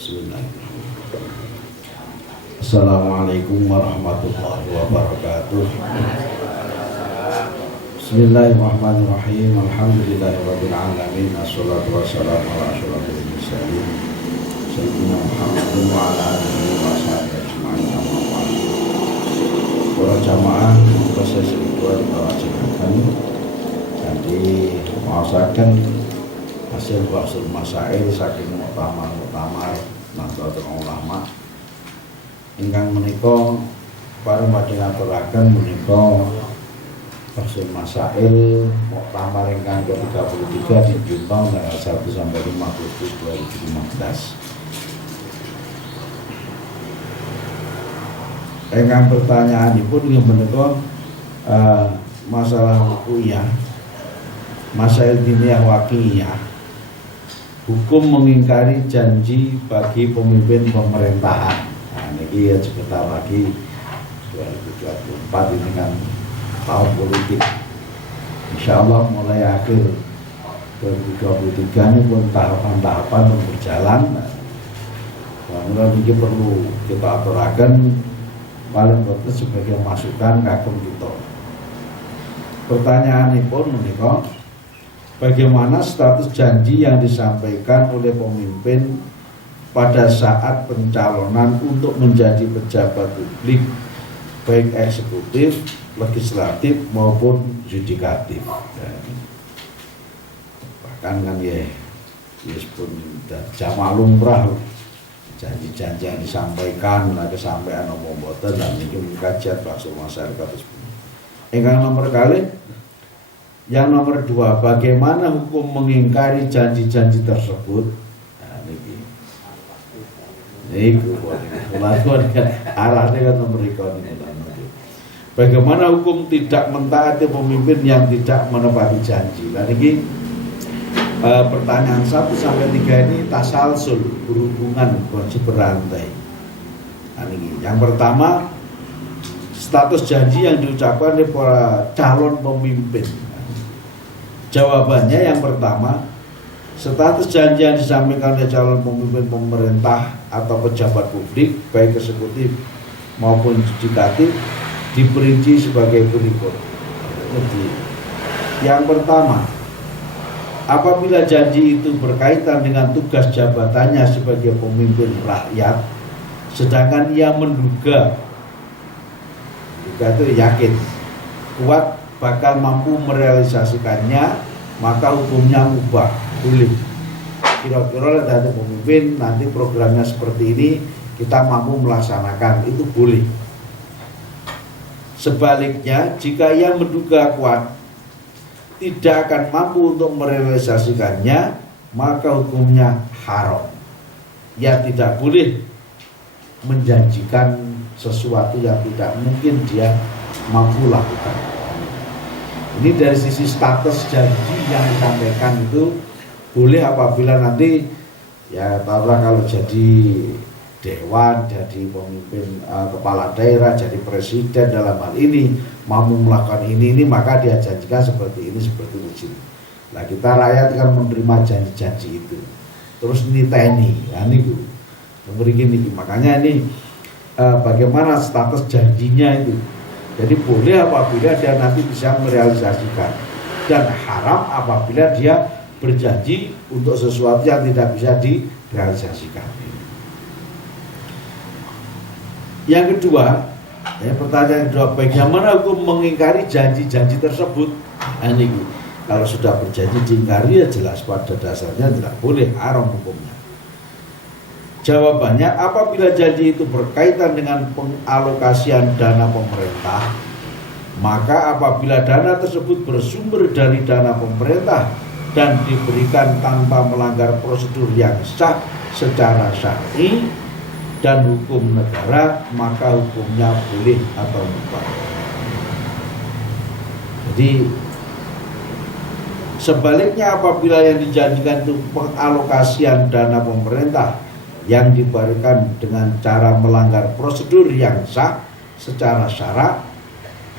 Bismillahirrahmanirrahim. Assalamualaikum warahmatullahi wabarakatuh. Bismillahirrahmanirrahim. Alhamdulillahirabbil alamin. Assalatu wassalamu ala asyrofil mursalin sayyidina Muhammadin wa ala alihi wa sahbihi ajmain. Amma ba'd. Para jamaah proses kedua diwajibkan. Jadi mengusahakan hasil bahsul masail saking muktamar Nahdlatul Ulama ingkang menika para madinaturaken menika bahsul masail muktamar ingkang ke-33 di Juntong tanggal 1 sampai 5 Agustus 2015. Ingkang pertanyaanipun inggih menika masalah ruqyah, masail diniyah waqiyah, hukum mengingkari janji bagi pemimpin pemerintahan. Nah, ini ya sebentar lagi 2024 ini kan tahun politik. Insya Allah mulai akhir 2023 ini pun tahapan-tahapan berjalan. Kemudian ini perlu kita aturakan paling penting sebagai masukan kagum kita. Pertanyaan ini pun menikah, bagaimana status janji yang disampaikan oleh pemimpin pada saat pencalonan untuk menjadi pejabat publik, baik eksekutif, legislatif maupun yudikatif. Bahkan kan ya pun jamaah lumrah, janji-janji yang disampaikan, kesampaian omong boten dan mungkin kajian bahsul masyarakat. Yang nomor kali, yang nomor 2, bagaimana hukum mengingkari janji-janji tersebut? Nah, ini arahnya kan nomor ini. Bagaimana hukum tidak mentaati pemimpin yang tidak menepati janji? Nah, ini pertanyaan 1 sampai 3 ini tasalsul, berhubungan, berantai. Nah, ini yang pertama, status janji yang diucapkan oleh para calon pemimpin. Jawabannya yang pertama, status janji yang disampaikan oleh calon pemimpin pemerintah atau pejabat publik, baik eksekutif maupun yudikatif, diperinci sebagai berikut. Jadi, yang pertama, apabila janji itu berkaitan dengan tugas jabatannya sebagai pemimpin rakyat, sedangkan ia menduga itu yakin kuat bakal mampu merealisasikannya, maka hukumnya mubah, boleh. Kira-kira dari pemimpin nanti programnya seperti ini, kita mampu melaksanakan, itu boleh. Sebaliknya, jika ia menduga kuat tidak akan mampu untuk merealisasikannya, maka hukumnya haram. Ia tidak boleh menjanjikan sesuatu yang tidak mungkin dia mampu lakukan. Ini dari sisi status janji yang disampaikan itu boleh apabila nanti ya taruhlah kalau jadi dewan, jadi pemimpin kepala daerah, jadi presiden dalam hal ini mampu melakukan ini maka dia janjikan seperti ini, seperti itu. Nah, kita rakyat kan menerima janji-janji itu terus niteni, ya niku begini, makanya ini bagaimana status janjinya itu. Jadi boleh apabila dia nanti bisa merealisasikan, dan haram apabila dia berjanji untuk sesuatu yang tidak bisa direalisasikan. Yang kedua, pertanyaan kedua, bagaimana hukum mengingkari janji-janji tersebut? Ini kalau sudah berjanji diingkari ya jelas pada dasarnya tidak boleh, haram hukumnya. Jawabannya, apabila janji itu berkaitan dengan pengalokasian dana pemerintah, maka apabila dana tersebut bersumber dari dana pemerintah dan diberikan tanpa melanggar prosedur yang sah secara syar'i dan hukum negara, maka hukumnya boleh atau mubah. Jadi sebaliknya, apabila yang dijanjikan itu pengalokasian dana pemerintah yang diberikan dengan cara melanggar prosedur yang sah secara syarak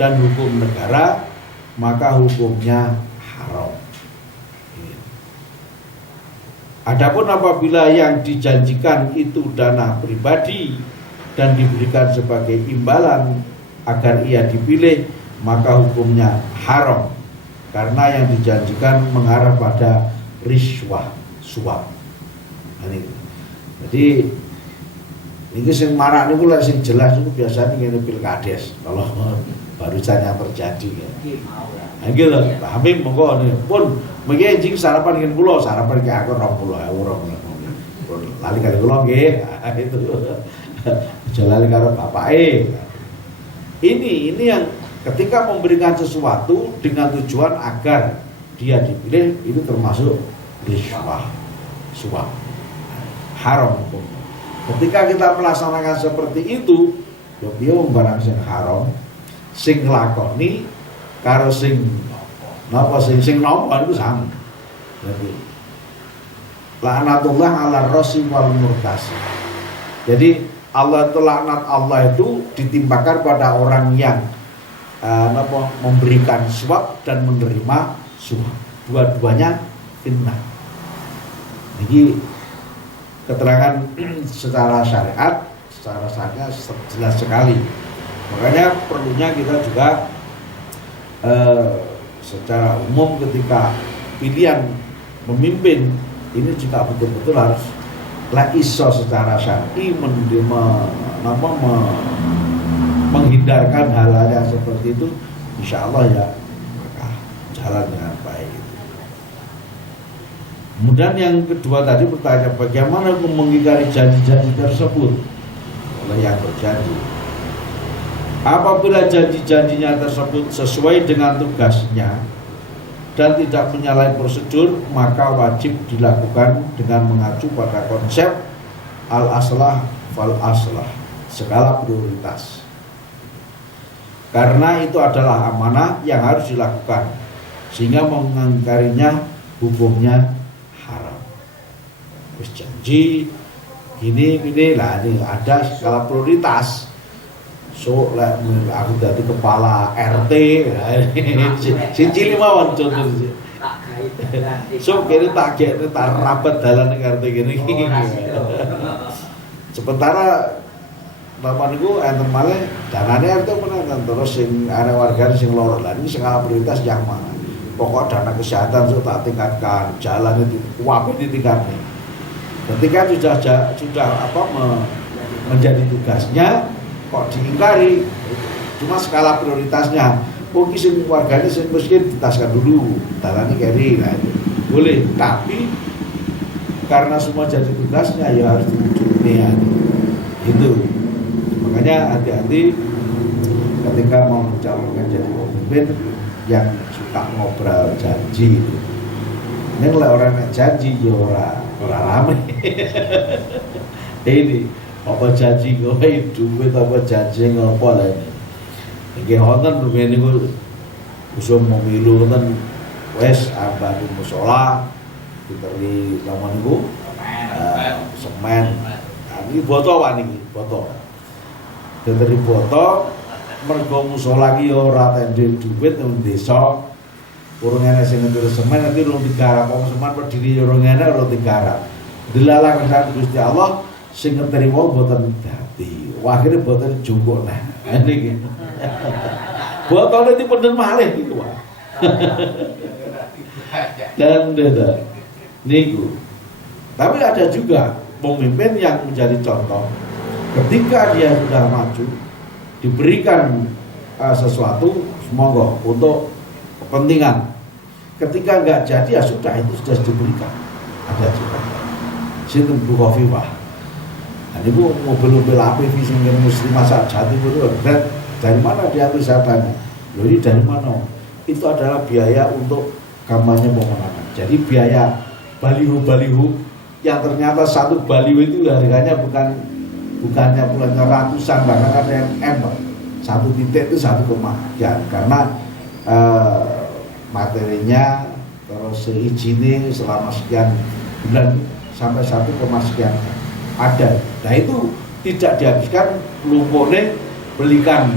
dan hukum negara, maka hukumnya haram. Adapun apabila yang dijanjikan itu dana pribadi dan diberikan sebagai imbalan agar ia dipilih, maka hukumnya haram karena yang dijanjikan mengarah pada riswah, suap. Jadi ini sing marak niku lek sing jelas itu biasanya ngene pilkades kalau barusan yang terjadi ya. Nggih lho, Pak Habib monggo pun mengki jing sarapan ngene kula, sarapan ki aku 20.000 lali kali kula nggih. Itu. Jalali karo bapake. Ini yang ketika memberikan sesuatu dengan tujuan agar dia dipilih, itu termasuk riswah, suap, haram hukumnya. Ketika kita melaksanakan seperti itu, dia barang sing haram, sing nglakoni karo sing napa sing napa itu sama. Jadi laknatullah ala rasi wal murtasi. Jadi Allah itu laknat Allah itu ditimpakan pada orang yang memberikan suap dan menerima suap. Dua-duanya fitnah. Jadi keterangan secara syariat jelas sekali. Makanya perlunya kita juga secara umum ketika pilihan memimpin ini juga betul-betul harus la iso secara syar'i menghindarkan hal-hal yang seperti itu, insya Allah ya maka jalan dengan baik. Kemudian yang kedua tadi pertanyaan bagaimana mengingkari janji-janji tersebut oleh yang berjanji. Apabila janji-janjinya tersebut sesuai dengan tugasnya dan tidak menyalahi prosedur, maka wajib dilakukan dengan mengacu pada konsep al-aslah fal aslah, skala prioritas. Karena itu adalah amanah yang harus dilakukan, sehingga mengingkarinya hukumnya haram. Terus janji gini lah, ini ada skala prioritas. So lah aku jadi kepala RT, si cili mawon contoh. So kini tak rapat dalan RT gini. Sementara bapak niku enten malih danane RT menawa terus sing ana warga sing loro lah ini skala prioritas yang mana. Pokok dana kesehatan so tak tingkatkan, jalan itu wae ditingkatkan. Ketika sudah menjadi tugasnya kok diingkari, cuma skala prioritasnya. Oh sing warganya sing miskin ditaskan dulu, dalane keri, nah itu boleh. Tapi karena semua jadi tugasnya ya harus diwujudkan ya. Itu makanya hati-hati ketika mau mencalonkan jadi pemimpin yang suka ngobrol janji. Ini kalau orang yang janji ya orang rame. Ini apa janji kowe duit apa janji ngopo lah ini. Nggih wonten rumiyin niku usum memilu wonten wis ambane musala diberi lawan niku semen. Iki boto wae niki, boto. Diberi boto mergo musala iki ora tende duit nang desa. Urung ana sing ngetur semen nanti urung digarap apa semen berdiri urung ana urung digarap. Dilalah kersane Gusti Allah sing ngerimo boten dadi. Akhire boten jungkuk nah. Niki. Botone dipendhen malih niku wae. Dan beda. Niku. Tapi ada juga pemimpin yang menjadi contoh. Ketika dia sudah maju, diberikan sesuatu monggo untuk kepentingan. Ketika enggak jadi ya sudah itu sudah diberikan. Ada juga. Sinten Bu Khofifah. Ini bu mobil-mobil APV sehingga muslimah saat jati itu dari mana dia wisatanya? Loh ini dari mana? Itu adalah biaya untuk kampanye pemenangan. Jadi biaya baliho-baliho yang ternyata satu baliho itu harganya bukannya bulannya ratusan, bahkan ada yang satu titik itu 1, ya karena materinya terus izinnya selama sekian bulan sampai 1, sekian ada. Nah itu tidak dihabiskan lumpurnya belikan.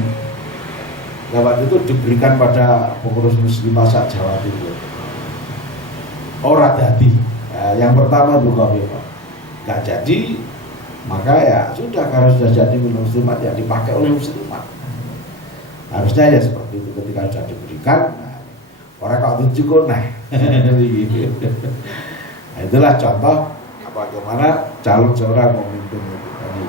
Lewat itu diberikan pada pengurus muslimah sak Jawa Timur. Ora dadi. yang pertama itu kafirah. Nggak jadi, maka ya sudah, karena sudah jadi milik muslimat ya dipakai oleh muslimat. Harusnya ya seperti itu, ketika sudah diberikan, nah, orang kalau cukup nah. Nah, itulah contoh bagaimana calon seorang pemimpin itu tadi.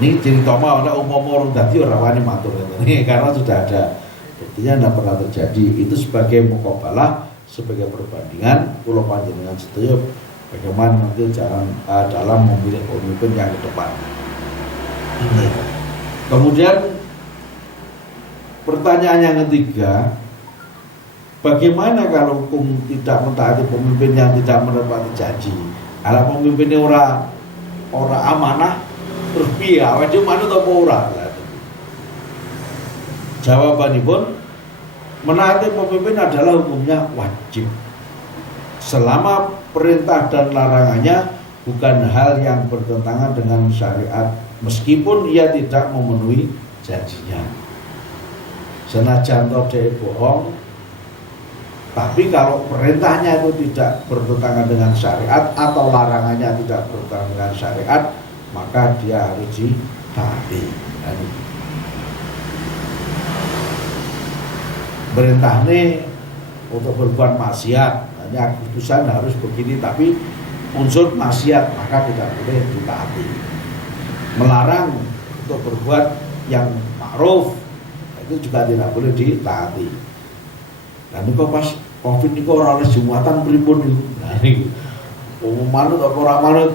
Ini cerita mau ada umum tadi orang wani matur ini karena sudah ada buktinya, tidak pernah terjadi. Itu sebagai muqabalah, sebagai perbandingan pulau panjenengan setuju bagaimana nanti jalan dalam memilih pemimpin yang ke depan. Kemudian pertanyaan yang ketiga, bagaimana kalau hukum tidak mentaati pemimpin yang tidak menepati janji? Kalau pemimpinnya orang amanah, terus piye awake dhewe manut apa ora? Jawabannya pun, menaati pemimpin adalah hukumnya wajib selama perintah dan larangannya bukan hal yang bertentangan dengan syariat, meskipun ia tidak memenuhi janjinya. Senajan toh dia bohong, tapi kalau perintahnya itu tidak bertentangan dengan syariat atau larangannya tidak bertentangan dengan syariat, maka dia harus ditaati. Perintahnya untuk berbuat maksiat, hanya keputusan harus begini, tapi unsur maksiat maka tidak boleh ditaati. Melarang untuk berbuat yang ma'ruf, itu juga tidak boleh ditaati. Dan itu pas Covid ini orang oleh Jumatan pripun itu. Nah ini manut apa ora manut.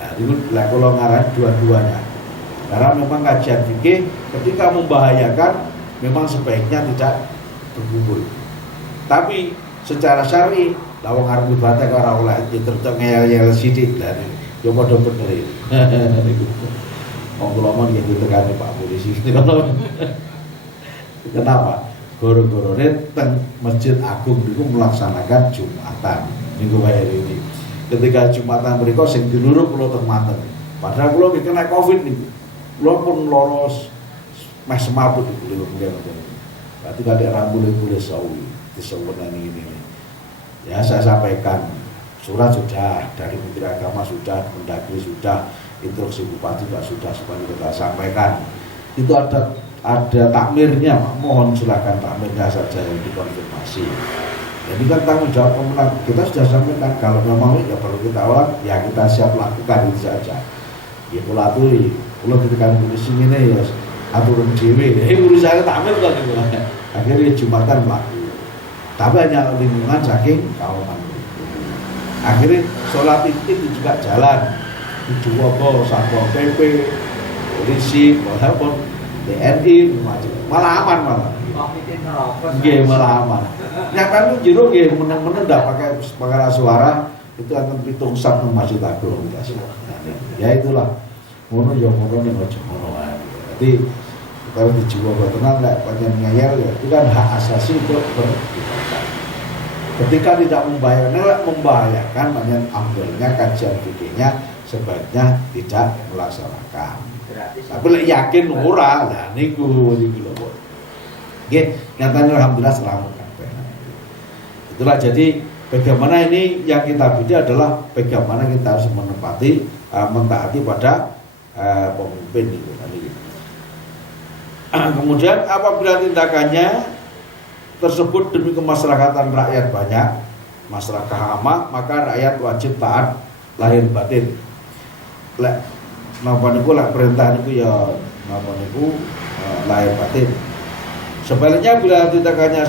Nah itu kalau ngarang dua-duanya. Karena memang kajian fikih ketika membahayakan memang sebaiknya tidak berkumpul. Tapi secara syar'i lawang arep ibadah ora oleh ditertok ngeyel-ngeyel sithik dari yo padha bener. Wong kula mon nggih ditekani Pak Polisi. Kenapa? Goro-gorone teng Masjid Agung niku melaksanakan Jumatan minggu wae ini. Ketika Jumatan mriku sing diluruk kula teng Maten. Padahal kula iki kena Covid niku. Kula pun loros meh semaput iku lho mungkin. Berarti kada boleh sawi disewunan ini. Ya saya sampaikan, surat sudah dari Menteri Agama sudah, Mendagri sudah, instruksi Bupati juga sudah, semuanya kita sampaikan. Itu ada takmirnya, mohon silakan takmirnya saja yang dikonfirmasi. Jadi kan tanggung jawab pemenang kita sudah sampaikan, kalau memang ya perlu kita ulang, ya kita siap lakukan itu saja. Ya pola aturi, kalau ketika polisi ini ya aturan dewe, urusannya takmir kan itu. Akhirnya Jumatan melaku, tapi hanya lingkungan saking kawaman. Akhirnya sholat itu juga jalan, Dijowo, Satpol PP, polisi, walaupun TNI, malah aman malah. Nggih malah aman. Nyatane jero nggih meneng-meneng ndak pakai pengeras suara itu akan pitung sak nang Masjid Agung. Ya itulah. Ngono ya ngono ning aja ngono wae. Jadi kalau dijual tenang nggak panjang ngeyel ya itu kan hak asasi untuk beribadah. Ketika tidak membahayakan banyak ambilnya kajian fikihnya sebaiknya tidak melaksanakan. Tapi yakin ora lah niku lho. Nggih, nyatane alhamdulillah selamat kabeh. Itulah jadi bagaimana ini yang kita bidik adalah bagaimana kita harus menepati mentaati pada pemimpin itu tadi. Kemudian apabila tindakannya tersebut demi kemaslahatan rakyat banyak, masyarakat amah, maka rakyat wajib taat lahir batin. Lek napa niku lek perintah niku ya napa niku lahir batin. Sebaliknya bila tindakannya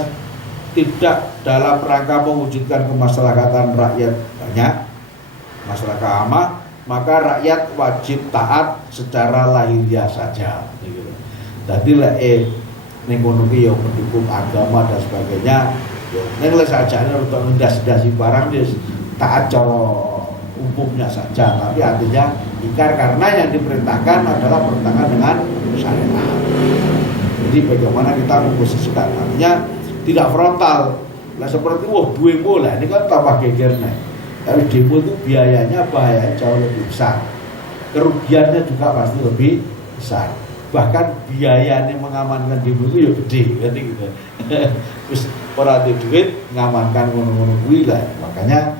tidak dalam rangka mewujudkan kemaslahatan rakyat banyak, masyarakat amah, maka rakyat wajib taat secara lahiriah saja. Jadi ning kono ki ya mendukung agama dan sebagainya. Ning lek sajane untuk ngendas-ndasi barang dia taat cara umumnya saja, tapi artinya ingkar karena yang diperintahkan adalah bertentangan dengan syariat. Jadi bagaimana kita memposisikan, artinya tidak frontal. Lah seperti demo lah ini kan tambah gegernya. Tapi demo itu biayanya bahaya jauh lebih besar. Kerugiannya juga pasti lebih besar. Bahkan biayanya mengamankan demo itu ya gede, gitu. Terus ora duwe duit ngamankan ngono-ngono kuwi lah. Makanya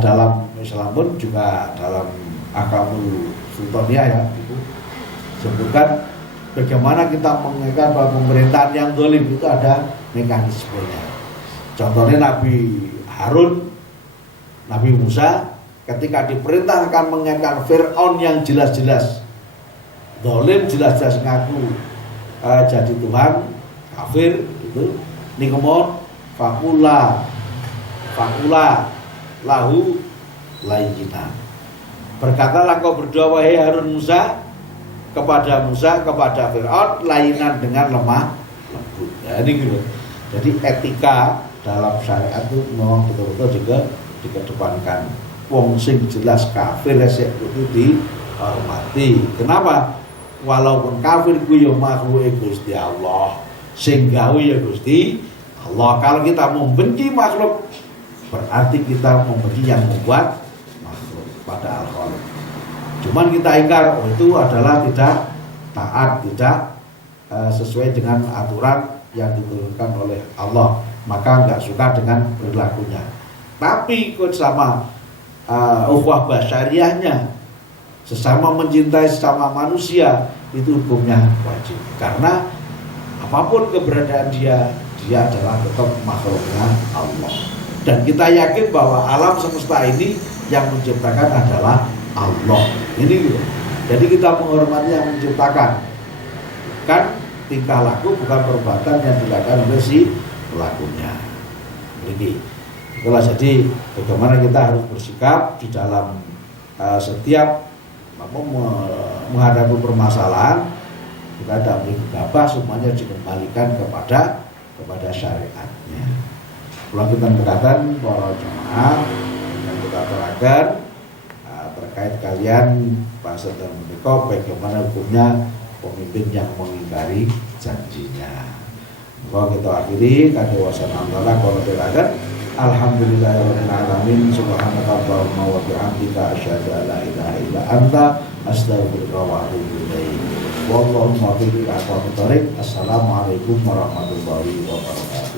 dalam Islam pun juga dalam Ahkamul Sultaniyah ya itu sebutkan bagaimana kita mengingatkan bahwa pemerintahan yang zalim itu ada mekanismenya. Contohnya Nabi Harun, Nabi Musa ketika diperintahkan mengingatkan Fir'aun yang jelas-jelas zalim, jelas-jelas ngaku jadi Tuhan, kafir itu nikumon fakula lahu layyina. Berkatalah kau berdua wahai Harun kepada Musa kepada Fir'aun layinan dengan lemah lembut. Ya, ini gitu. Jadi etika dalam syariat itu memang betul-betul juga dikedepankan. Wong sing jelas kafir itu dihormati. Kenapa? Walaupun kafir ku ya makhluk Gusti Allah, sing gawe ya Gusti Allah. Kalau kita membenci makhluk berarti kita membenci yang membuat makhluk pada al-khaliq. Cuman kita ingkar itu adalah tidak taat, tidak sesuai dengan aturan yang diturunkan oleh Allah, maka nggak suka dengan perilakunya. Tapi ikut sama ukhuwah basyariahnya, sesama mencintai sesama manusia, itu hukumnya wajib. Karena apapun keberadaan dia adalah tetap makhluknya Allah. Dan kita yakin bahwa alam semesta ini yang menciptakan adalah Allah. Ini gitu. Jadi kita menghormati yang menciptakan. Kan tingkah laku bukan perbuatan yang dilakukan oleh si pelakunya. Jadi itulah, jadi bagaimana kita harus bersikap di dalam setiap menghadapi permasalahan. Kita tidak boleh gegabah, semuanya dikembalikan kepada syariatnya. Kalau kita berkatan para jemaah yang kita terangkan terkait kalian bahasa dan menikah, bagaimana hukumnya pemimpin yang mengingkari janjinya. Kalau kita akhiri kata wassalamualaikum warahmatullahi wabarakatuh. Alhamdulillahirrahmanirrahim. Subhanakallahumma wa bihamdika asyhadu an la ilaha illa anta astaghfiruka wa atubu ilaik. Wallahu muwaffiq ila aqwamit thoriq. Assalamualaikum warahmatullahi wabarakatuh.